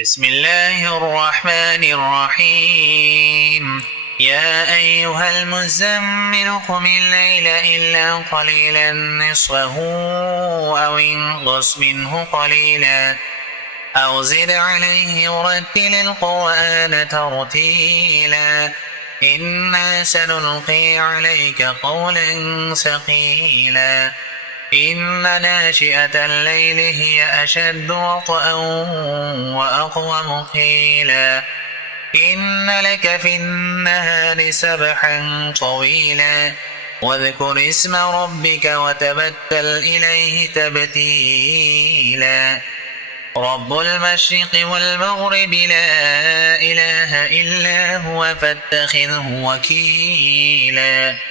بسم الله الرحمن الرحيم. يا أيها المزمل قم الليل إلا قليلا نصفه أو انقص منه قليلا أو زد عليه ورتل القرآن ترتيلا إنا سنلقي عليك قولا ثقيلا إن ناشئة الليل هي أشد وطئا وأقوم قيلا إن لك في النهار سبحا طويلا واذكر اسم ربك وتبتل إليه تبتيلا رب المشرق والمغرب لا إله إلا هو فاتخذه وكيلا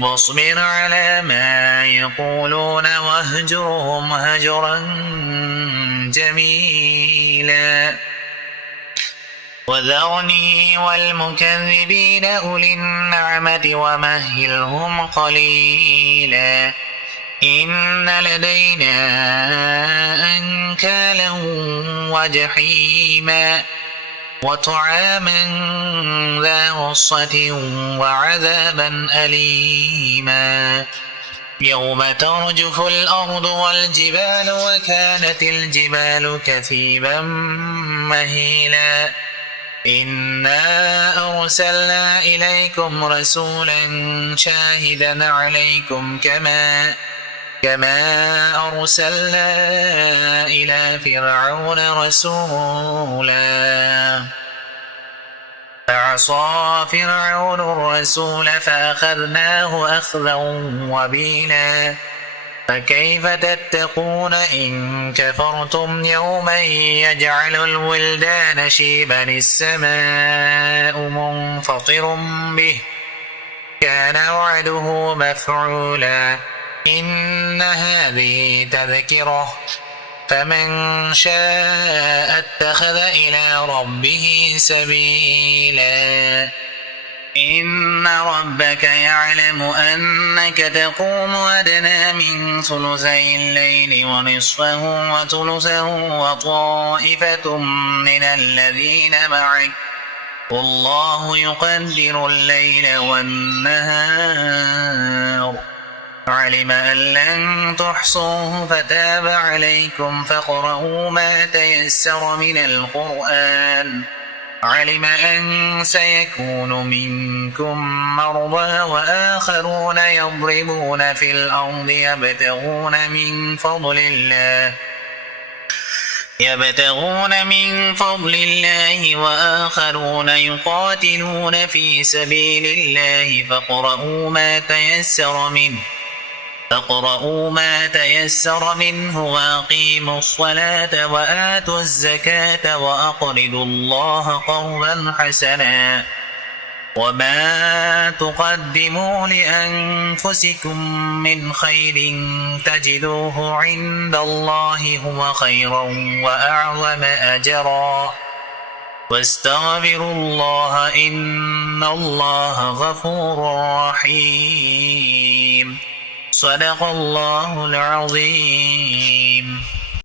واصبر على ما يقولون واهجرهم هجرا جميلا وذرني والمكذبين أولي النعمة ومهلهم قليلا إن لدينا أنكالا وجحيما وطعاما ذا غصة وعذابا أليما يوم ترجف الأرض والجبال وكانت الجبال كثيبا مهيلا إنا أرسلنا إليكم رسولا شاهدا عليكم كما أرسلنا إلى فرعون رسولا فعصى فرعون الرسول فأخذناه أخذا وبيلا فكيف تتقون إن كفرتم يوما يجعل الولدان شيبا السماء منفطر به كان وعده مفعولا إن هذه تذكرة فمن شاء اتخذ إلى ربه سبيلا إن ربك يعلم أنك تقوم أدنى من ثلثي الليل ونصفه وثلثه وطائفة من الذين معك والله يقدر الليل والنهار علم أن لن تحصوه فتاب عليكم فاقرؤوا ما تيسر من القرآن علم أن سيكون منكم مرضى وآخرون يضربون في الأرض يبتغون من فضل الله وآخرون يقاتلون في سبيل الله فاقرؤوا ما تيسر منه وأقيموا الصلاة وآتوا الزكاة وأقرضوا الله قرضا حسنا وما تقدموا لأنفسكم من خير تجدوه عند الله هو خيرا وأعظم أجرا واستغفروا الله إن الله غفور رحيم صدق الله العظيم.